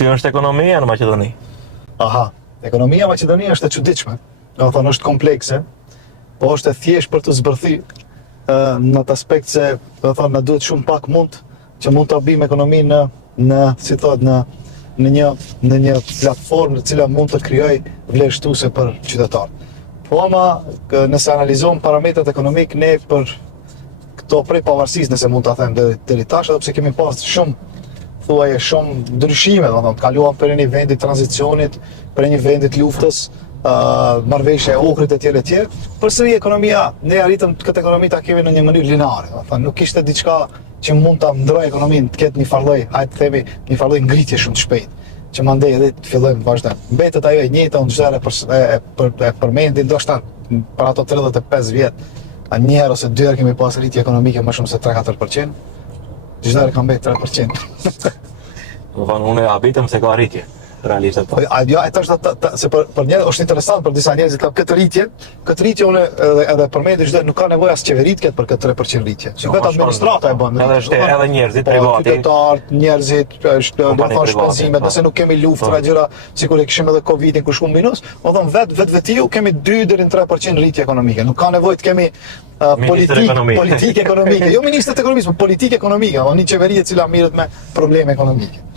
Si është ekonomia në Maqedoni? Aha, ekonomia e Maqedonisë është e çuditshme. Do të thonë është komplekse, po është e thjeshtë për të zbërthyr në atë aspekt se do të thonë na duhet shumë pak mund që mund ta bëjmë ekonominë në një platformë e cila mund të krijojë vlerështuese për qytetarët. Po ama nëse analizojmë parametrat ekonomik ne për këto prej pavarësisë nëse mund ta them deri tash, edhe pse kemi pas shumë ndryshime, do të thonë, kaluam për një vendi tranzicionit, për një vendi të luftës, marrëveshje e Ohrit etj. Përsëri ekonomia, ne arritëm këtë ekonomi ta kemi në një mënyrë lineare, do të thonë, nuk ishte diçka që mund ta ndrojë ekonominë të ketë një farlloj, hajtë të themi, një farlloj ngritje shumë të shpejtë, që mandej edhe të fillojmë vazhdim. Mbetet ajo e njëjta, unë çfarë e përmendi, ndoshta për ato 35 vjet, një herë ose dy herë kemi pas rritje ekonomike më shumë se 3-4%. Çdo herë ka mbetë 3%. Do thonë unë e habitëm se ka rritje. Realisht po. Ja, e tash se për njerëz është interesant për disa njerëz këtë rritje unë edhe përmendi çdo nuk ka nevojë as qeveria të ketë për këtë 3% rritje. Vetë administrata e bën. Edhe njerëzit privati. Qytetarët, njerëzit, do të thonë shpenzimet, nëse nuk kemi luftra gjëra, sikur e kishim edhe Covidin ku shkon minus, do të thonë vetiu kemi 2 deri në 3% rritje ekonomike. Nuk ka nevojë të kemi politikë ekonomike. Jo ministër të ekonomisë, por politikë ekonomike, o një qeveri e cila mirët me probleme ekonomike.